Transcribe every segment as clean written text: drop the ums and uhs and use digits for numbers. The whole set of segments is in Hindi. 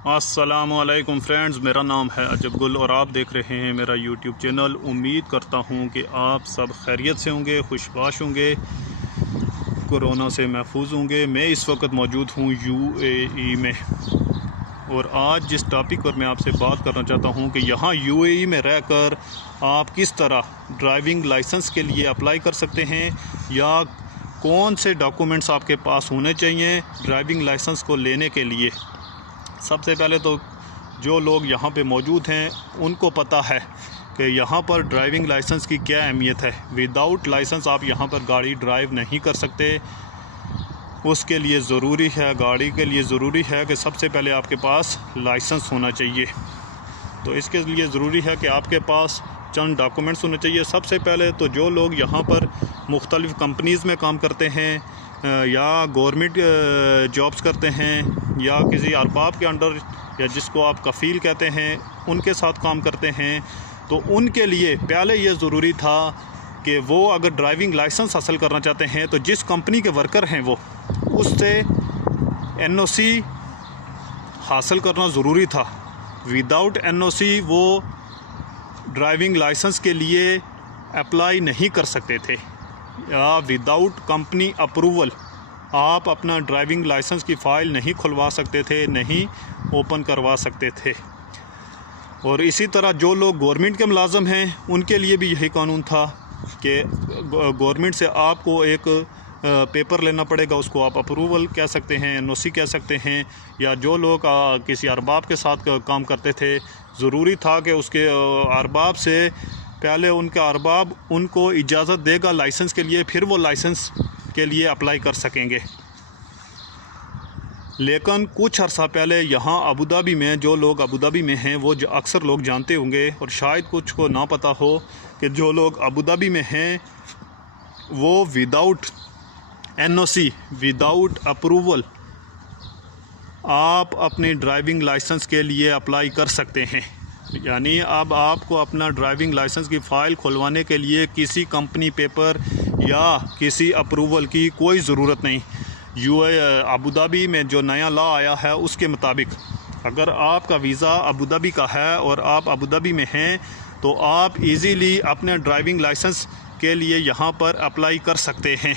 अस्सलामुअलैकुम फ्रेंड्स, मेरा नाम है अजब गुल और आप देख रहे हैं मेरा यूट्यूब चैनल। उम्मीद करता हूं कि आप सब खैरियत से होंगे, खुशबाश होंगे, कोरोना से महफूज होंगे। मैं इस वक्त मौजूद हूं यूएई में और आज जिस टॉपिक पर मैं आपसे बात करना चाहता हूं कि यहाँ यूएई में रहकर आप किस तरह ड्राइविंग लाइसेंस के लिए अप्लाई कर सकते हैं या कौन से डॉक्यूमेंट्स आपके पास होने चाहिए ड्राइविंग लाइसेंस को लेने के लिए। सबसे पहले तो जो लोग यहाँ पे मौजूद हैं उनको पता है कि यहाँ पर ड्राइविंग लाइसेंस की क्या अहमियत है। विदाउट लाइसेंस आप यहाँ पर गाड़ी ड्राइव नहीं कर सकते। उसके लिए ज़रूरी है, गाड़ी के लिए ज़रूरी है कि सबसे पहले आपके पास लाइसेंस होना चाहिए। तो इसके लिए ज़रूरी है कि आपके पास चंद डॉक्यूमेंट्स होने चाहिए। सबसे पहले तो जो लोग यहाँ पर मुख्तलिफ़ कंपनीज़ में काम करते हैं या गवर्नमेंट जॉब्स करते हैं या किसी अरबाब के अंडर या जिसको आप कफ़ील कहते हैं उनके साथ काम करते हैं, तो उनके लिए पहले ये ज़रूरी था कि वो अगर ड्राइविंग लाइसेंस हासिल करना चाहते हैं तो जिस कंपनी के वर्कर हैं वो उससे एनओसी हासिल करना ज़रूरी था। विदाउट एनओसी वो ड्राइविंग लाइसेंस के लिए अप्लाई नहीं कर सकते थे या विदाउट कंपनी अप्रूवल आप अपना ड्राइविंग लाइसेंस की फ़ाइल नहीं खुलवा सकते थे, नहीं ओपन करवा सकते थे। और इसी तरह जो लोग गवर्नमेंट के मुलाज़िम हैं उनके लिए भी यही कानून था कि गवर्नमेंट से आपको एक पेपर लेना पड़ेगा, उसको आप अप्रूवल कह सकते हैं, एनओसी कह सकते हैं। या जो लोग किसी अरबाब के साथ काम करते थे, ज़रूरी था कि उसके अरबाब से पहले उनका अरबाब उनको इजाज़त देगा लाइसेंस के लिए, फिर वो लाइसेंस के लिए अप्लाई कर सकेंगे। लेकिन कुछ अर्सा पहले यहाँ अबू धाबी में, जो लोग अबू धाबी में हैं वो अक्सर लोग जानते होंगे और शायद कुछ को ना पता हो कि जो लोग अबू धाबी में हैं वो विदाउट एनओसी, विदाउट अप्रूवल आप अपने ड्राइविंग लाइसेंस के लिए अप्लाई कर सकते हैं। यानी अब आपको अपना ड्राइविंग लाइसेंस की फ़ाइल खुलवाने के लिए किसी कंपनी पेपर या किसी अप्रूवल की कोई ज़रूरत नहीं। अबू धाबी में जो नया लॉ आया है उसके मुताबिक अगर आपका वीज़ा अबू धाबी का है और आप अबू धाबी में हैं तो आप इजीली अपने ड्राइविंग लाइसेंस के लिए यहाँ पर अप्लाई कर सकते हैं।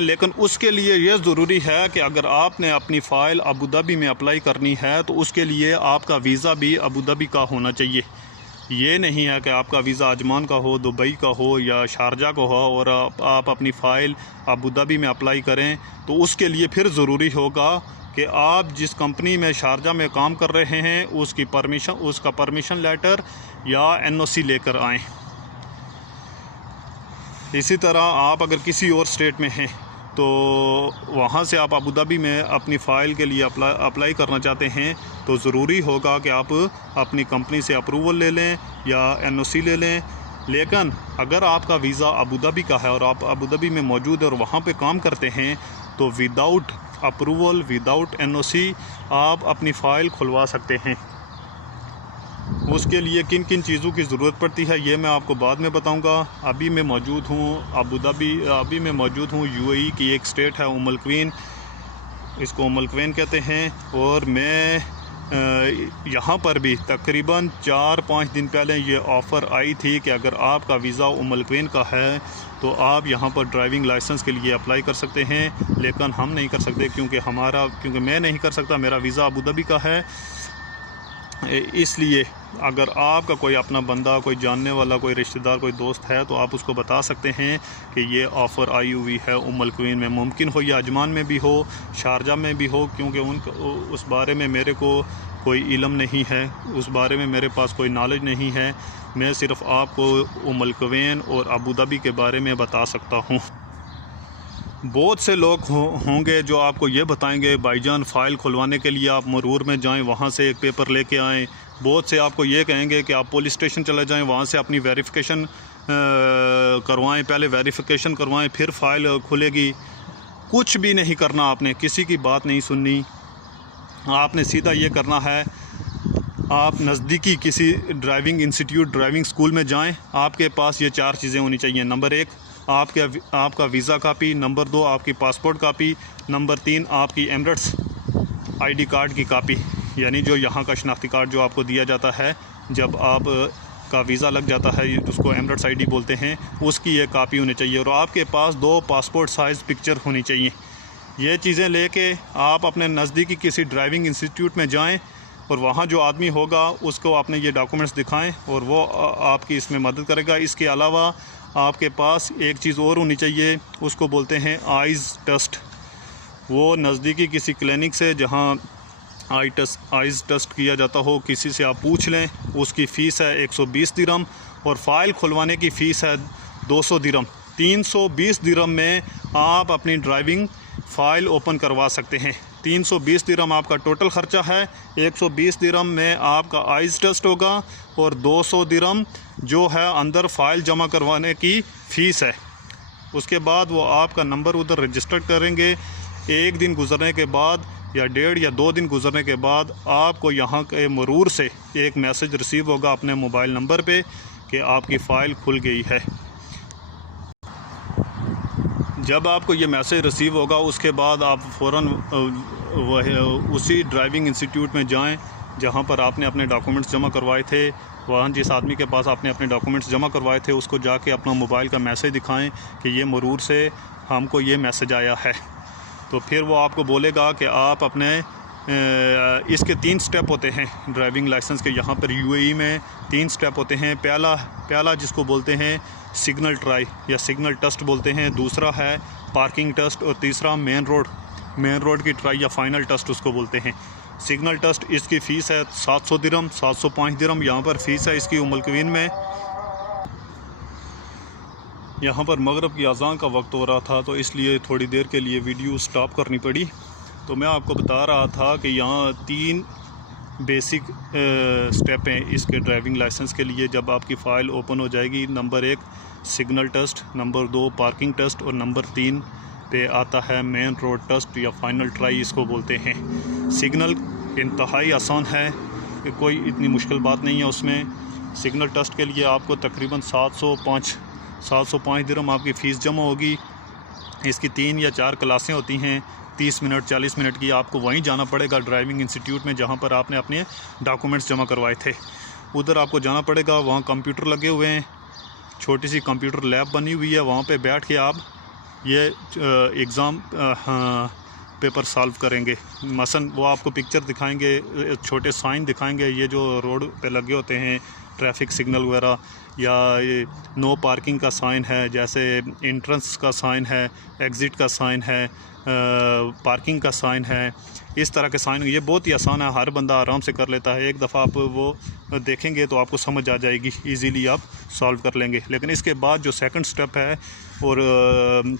लेकिन उसके लिए यह ज़रूरी है कि अगर आपने अपनी फ़ाइल अबू धाबी में अप्लाई करनी है तो उसके लिए आपका वीज़ा भी अबू धाबी का होना चाहिए। ये नहीं है कि आपका वीज़ा अजमान का हो, दुबई का हो या शारजा का हो और आप अपनी फ़ाइल अबू धाबी में अप्लाई करें। तो उसके लिए फिर ज़रूरी होगा कि आप जिस कंपनी में शारजा में काम कर रहे हैं उसका परमिशन लेटर या एनओसी लेकर आएँ। इसी तरह आप अगर किसी और स्टेट में हैं तो वहाँ से आप अबू धाबी में अपनी फ़ाइल के लिए अप्लाई करना चाहते हैं तो ज़रूरी होगा कि आप अपनी कंपनी से अप्रूवल ले लें या एनओसी ले लें। लेकिन अगर आपका वीज़ा अबू धाबी का है और आप अबू धाबी में मौजूद है और वहाँ पे काम करते हैं तो विदाउट अप्रूवल, विदाउट एनओसी आप अपनी फ़ाइल खुलवा सकते हैं। उसके लिए किन किन चीज़ों की ज़रूरत पड़ती है ये मैं आपको बाद में बताऊंगा। अभी मैं मौजूद हूँ अबू धाबी, अभी मैं मौजूद हूँ यूएई की एक स्टेट है उम अल क्वीन, इसको उम अल क्वीन कहते हैं। और मैं यहाँ पर भी तकरीबन 4-5 दिन पहले ये ऑफ़र आई थी कि अगर आपका वीज़ा उम अल क्वीन का है तो आप यहाँ पर ड्राइविंग लाइसेंस के लिए अप्लाई कर सकते हैं। लेकिन हम नहीं कर सकते क्योंकि मैं नहीं कर सकता, मेरा वीज़ा अबू धाबी का है। इसलिए अगर आपका कोई अपना बंदा, कोई जानने वाला, कोई रिश्तेदार, कोई दोस्त है तो आप उसको बता सकते हैं कि ये ऑफ़र आई हुई है उम अल क्वीन में। मुमकिन हो ये अजमान में भी हो, शारजा में भी हो, क्योंकि उस बारे में मेरे को कोई इल्म नहीं है, उस बारे में मेरे पास कोई नॉलेज नहीं है। मैं सिर्फ़ आपको उम अल क्वीन और अबू धाबी के बारे में बता सकता हूँ। बहुत से लोग होंगे जो आपको ये बताएंगे भाईजान फ़ाइल खुलवाने के लिए आप मरूर में जाएं, वहाँ से एक पेपर लेके आएँ। बहुत से आपको ये कहेंगे कि आप पुलिस स्टेशन चले जाएं, वहाँ से अपनी वेरिफ़िकेशन करवाएं, पहले वेरिफ़िकेशन करवाएं फिर फ़ाइल खुलेगी। कुछ भी नहीं करना, आपने किसी की बात नहीं सुननी। आपने सीधा ये करना है, आप नज़दीकी किसी ड्राइविंग इंस्टीट्यूट, ड्राइविंग स्कूल में जाएं। आपके पास ये 4 चीज़ें होनी चाहिए। नंबर 1 आपका वीज़ा कापी, नंबर 2 आपकी पासपोर्ट कापी, नंबर 3 आपकी एमिरेट्स आईडी कार्ड की कापी, यानी जो यहाँ का शनाख्ती कार्ड जो आपको दिया जाता है जब आप का वीज़ा लग जाता है, उसको एमरेट्स आईडी बोलते हैं, उसकी ये कापी होनी चाहिए। और आपके पास 2 पासपोर्ट साइज़ पिक्चर होनी चाहिए। ये चीज़ें लेके आप अपने नज़दीकी किसी ड्राइविंग इंस्टीट्यूट में जाएं और वहाँ जो आदमी होगा उसको आपने ये डॉक्यूमेंट्स दिखाएं और वो आपकी इसमें मदद करेगा। इसके अलावा आपके पास एक चीज़ और होनी चाहिए, उसको बोलते हैं आइज़ टेस्ट। वो नज़दीकी किसी क्लिनिक से जहाँ आइज़ टेस्ट किया जाता हो, किसी से आप पूछ लें। उसकी फ़ीस है 120 दिरहम और फ़ाइल खुलवाने की फ़ीस है 200 दिरहम। 320 दिरहम में आप अपनी ड्राइविंग फ़ाइल ओपन करवा सकते हैं। 320 दिरहम आपका टोटल ख़र्चा है। 120 दिरहम में आपका आइज़ टेस्ट होगा और 200 दिरहम जो है अंदर फ़ाइल जमा करवाने की फ़ीस है। उसके बाद वो आपका नंबर उधर रजिस्टर करेंगे। 1 दिन गुजरने के बाद या 1.5 या 2 दिन गुजरने के बाद आपको यहाँ के मरूर से एक मैसेज रिसीव होगा अपने मोबाइल नंबर पे कि आपकी फ़ाइल खुल गई है। जब आपको ये मैसेज रिसीव होगा उसके बाद आप फ़ौरन उसी ड्राइविंग इंस्टीट्यूट में जाएं जहाँ पर आपने अपने डॉक्यूमेंट्स जमा करवाए थे। वहाँ जिस आदमी के पास आपने अपने डॉक्यूमेंट्स जमा करवाए थे उसको जाके अपना मोबाइल का मैसेज दिखाएं कि ये मरूर से हमको ये मैसेज आया है। तो फिर वो आपको बोलेगा कि आप अपने इसके 3 स्टेप होते हैं ड्राइविंग लाइसेंस के। यहाँ पर यूएई में 3 स्टेप होते हैं। पहला जिसको बोलते हैं सिग्नल ट्राई या सिग्नल टेस्ट बोलते हैं, दूसरा है पार्किंग टेस्ट और तीसरा मेन रोड की ट्राई या फाइनल टेस्ट उसको बोलते हैं। सिग्नल टेस्ट इसकी फ़ीस है 700 दिरहम, 705 दिरहम यहाँ पर फ़ीस है इसकी उम्मुल क्वीन में। यहाँ पर मगरिब की अज़ान का वक्त हो रहा था तो इसलिए थोड़ी देर के लिए वीडियो स्टॉप करनी पड़ी। तो मैं आपको बता रहा था कि यहाँ 3 बेसिक स्टेप हैं इसके ड्राइविंग लाइसेंस के लिए जब आपकी फ़ाइल ओपन हो जाएगी। Number 1 signal test, number 2 parking test और नंबर 3 पे आता है मेन रोड टेस्ट या फाइनल ट्राई इसको बोलते हैं। सिग्नल इंतहाई आसान है, कोई इतनी मुश्किल बात नहीं है उसमें। सिग्नल टेस्ट के लिए आपको तकरीबन 705 दिरहम आपकी फ़ीस जमा होगी। इसकी 3 या 4 क्लासें होती हैं, 30 मिनट 40 मिनट की। आपको वहीं जाना पड़ेगा ड्राइविंग इंस्टीट्यूट में जहाँ पर आपने अपने डॉक्यूमेंट्स जमा करवाए थे। उधर आपको जाना पड़ेगा, वहाँ कंप्यूटर लगे हुए हैं, छोटी सी कंप्यूटर लैब बनी हुई है। वहाँ पे बैठ के आप ये एग्ज़ाम पेपर सॉल्व करेंगे। मसलन वो आपको पिक्चर दिखाएंगे, छोटे साइन दिखाएंगे, ये जो रोड पे लगे होते हैं ट्रैफिक सिग्नल वगैरह, या ये नो पार्किंग का साइन है, जैसे एंट्रेंस का साइन है, एग्ज़िट का साइन है, पार्किंग का साइन है, इस तरह के साइन। ये बहुत ही आसान है, हर बंदा आराम से कर लेता है। एक दफ़ा आप वो देखेंगे तो आपको समझ आ जाएगी, इजीली आप सॉल्व कर लेंगे। लेकिन इसके बाद जो सेकंड स्टेप है और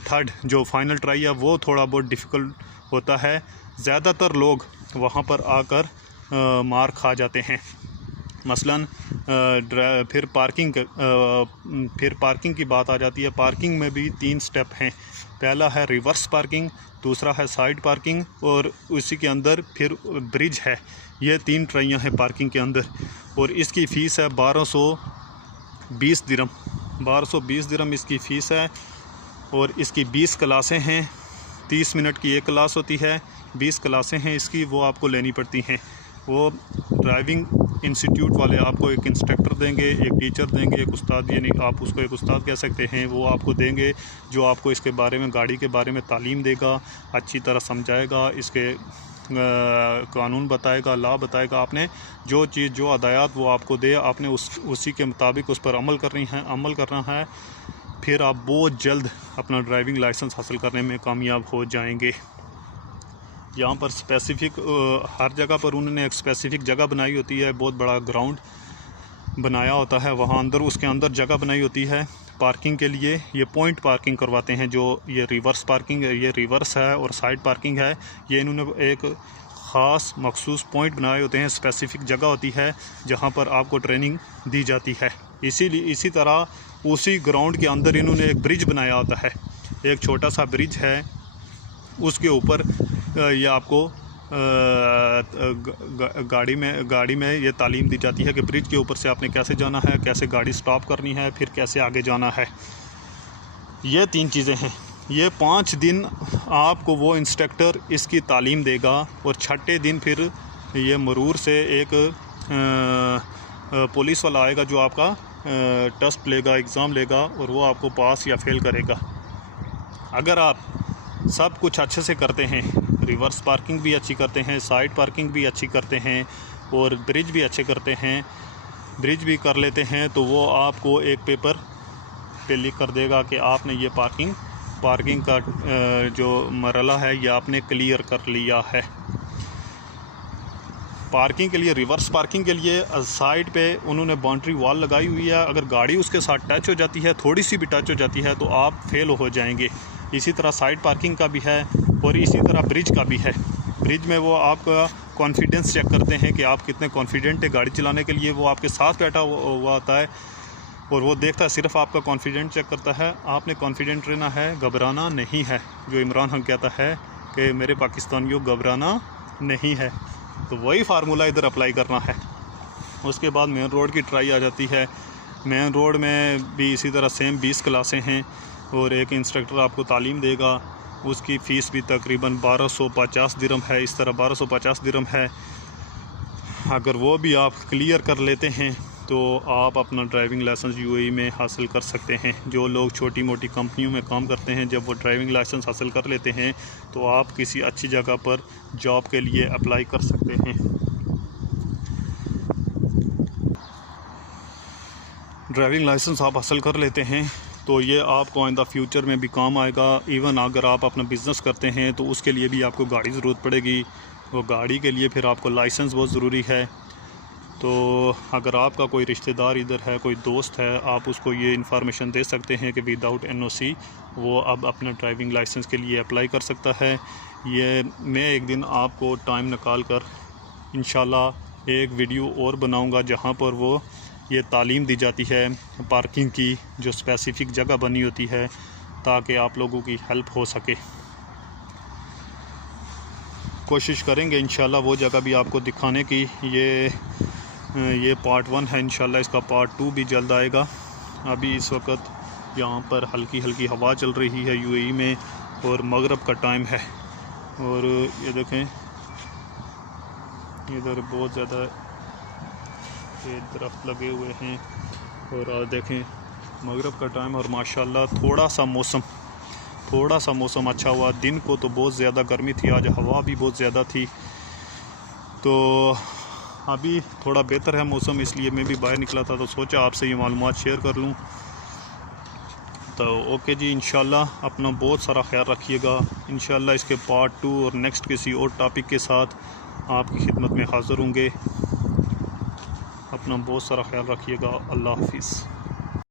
थर्ड जो फाइनल ट्राई है वो थोड़ा बहुत डिफ़िकल्ट होता है। ज़्यादातर लोग वहाँ पर आकर मार खा जाते हैं। मसलन फिर पार्किंग की बात आ जाती है। पार्किंग में भी 3 स्टेप हैं। पहला है रिवर्स पार्किंग, दूसरा है साइड पार्किंग और उसी के अंदर फिर ब्रिज है। ये 3 ट्राइयाँ हैं पार्किंग के अंदर और इसकी फ़ीस है 1220 दिरहम। 1220 दिरहम इसकी फ़ीस है और इसकी 20 क्लासें हैं। 30 मिनट की एक क्लास होती है, 20 क्लासें हैं इसकी, वो आपको लेनी पड़ती हैं। वो ड्राइविंग इंस्टीट्यूट वाले आपको एक इंस्ट्रक्टर देंगे, एक टीचर देंगे, एक उस्ताद, यानी आप उसको एक उस्ताद कह सकते हैं। वो आपको देंगे जो आपको इसके बारे में, गाड़ी के बारे में तालीम देगा, अच्छी तरह समझाएगा, इसके कानून बताएगा, लॉ बताएगा। आपने जो चीज़, जो हदायत वो आपको दे, आपने उसी के मुताबिक उस पर अमल करना है। फिर आप बहुत जल्द अपना ड्राइविंग लाइसेंस हासिल करने में कामयाब हो जाएंगे। यहाँ पर स्पेसिफ़िक हर जगह पर उन्होंने एक स्पेसिफ़िक जगह बनाई होती है, बहुत बड़ा ग्राउंड बनाया होता है, वहाँ अंदर उसके अंदर जगह बनाई होती है पार्किंग के लिए। ये पॉइंट पार्किंग करवाते हैं। जो ये रिवर्स पार्किंग है, ये रिवर्स है और साइड पार्किंग है, ये इन्होंने एक ख़ास मखसूस पॉइंट बनाए होते हैं। स्पेसिफ़िक जगह होती है जहाँ पर आपको ट्रेनिंग दी जाती है। इसी तरह उसी ग्राउंड के अंदर इन्होंने एक ब्रिज बनाया होता है, एक छोटा सा ब्रिज है, उसके ऊपर ये आपको गाड़ी में ये तालीम दी जाती है कि ब्रिज के ऊपर से आपने कैसे जाना है, कैसे गाड़ी स्टॉप करनी है, फिर कैसे आगे जाना है। ये 3 चीज़ें हैं। ये 5 दिन आपको वो इंस्ट्रक्टर इसकी तालीम देगा और छठे दिन फिर ये मरूर से एक पुलिस वाला आएगा जो आपका टेस्ट लेगा, एग्ज़ाम लेगा और वो आपको पास या फेल करेगा। अगर आप सब कुछ अच्छे से करते हैं, रिवर्स पार्किंग भी अच्छी करते हैं, साइड पार्किंग भी अच्छी करते हैं और ब्रिज भी अच्छे करते हैं, ब्रिज भी कर लेते हैं, तो वो आपको एक पेपर पे लिख कर देगा कि आपने ये पार्किंग का जो मरला है ये आपने क्लियर कर लिया है। पार्किंग के लिए, रिवर्स पार्किंग के लिए साइड पे उन्होंने बाउंड्री वॉल लगाई हुई है। अगर गाड़ी उसके साथ टच हो जाती है, थोड़ी सी भी टच हो जाती है, तो आप फेल हो जाएंगे। इसी तरह साइड पार्किंग का भी है और इसी तरह ब्रिज का भी है। ब्रिज में वो आपका कॉन्फिडेंस चेक करते हैं कि आप कितने कॉन्फिडेंट है गाड़ी चलाने के लिए। वो आपके साथ बैठा हुआ होता है और वो देखता है, सिर्फ आपका कॉन्फिडेंट चेक करता है। आपने कॉन्फिडेंट रहना है, घबराना नहीं है। जो इमरान खान कहता है कि मेरे पाकिस्तानियों घबराना नहीं है, तो वही फार्मूला इधर अप्लाई करना है। उसके बाद मेन रोड की ट्राई आ जाती है। मेन रोड में भी इसी तरह सेम 20 क्लासें हैं और एक इंस्ट्रक्टर आपको तालीम देगा। उसकी फ़ीस भी तकरीबन 1250 दिरहम है। इस तरह 1250 दिरहम है। अगर वो भी आप क्लियर कर लेते हैं तो आप अपना ड्राइविंग लाइसेंस यूएई में हासिल कर सकते हैं। जो लोग छोटी मोटी कंपनियों में काम करते हैं, जब वो ड्राइविंग लाइसेंस हासिल कर लेते हैं तो आप किसी अच्छी जगह पर जॉब के लिए अप्लाई कर सकते हैं। ड्राइविंग लाइसेंस आप हासिल कर लेते हैं तो ये आपको इन द फ्यूचर में भी काम आएगा। इवन अगर आप अपना बिज़नेस करते हैं तो उसके लिए भी आपको गाड़ी ज़रूरत पड़ेगी। वो गाड़ी के लिए फिर आपको लाइसेंस बहुत ज़रूरी है। तो अगर आपका कोई रिश्तेदार इधर है, कोई दोस्त है, आप उसको ये इन्फॉर्मेशन दे सकते हैं कि विदाउट एनओसी वो अब अपना ड्राइविंग लाइसेंस के लिए अप्लाई कर सकता है। ये मैं एक दिन आपको टाइम निकाल कर इंशाल्लाह एक वीडियो और बनाऊंगा जहां पर वो ये तालीम दी जाती है पार्किंग की, जो स्पेसिफ़िक जगह बनी होती है, ताकि आप लोगों की हेल्प हो सके। कोशिश करेंगे इंशाल्लाह वो जगह भी आपको दिखाने की। ये पार्ट 1 है, इंशाल्लाह इसका पार्ट 2 भी जल्द आएगा। अभी इस वक्त यहाँ पर हल्की हल्की हवा चल रही है यूएई में और मगरिब का टाइम है। और ये देखें इधर बहुत ज़्यादा ये दरख्त लगे हुए हैं और देखें मगरिब का टाइम और माशाल्लाह थोड़ा सा मौसम अच्छा हुआ। दिन को तो बहुत ज़्यादा गर्मी थी, आज हवा भी बहुत ज़्यादा थी। तो अभी थोड़ा बेहतर है मौसम, इसलिए मैं भी बाहर निकला था तो सोचा आपसे ये मालूमात शेयर कर लूँ। तो ओके जी, इंशाल्लाह अपना बहुत सारा ख्याल रखिएगा। इंशाल्लाह इसके पार्ट 2 और नेक्स्ट किसी और टॉपिक के साथ आपकी खिदमत में हाज़िर होंगे। अपना बहुत सारा ख्याल रखिएगा। अल्लाह हाफिज़।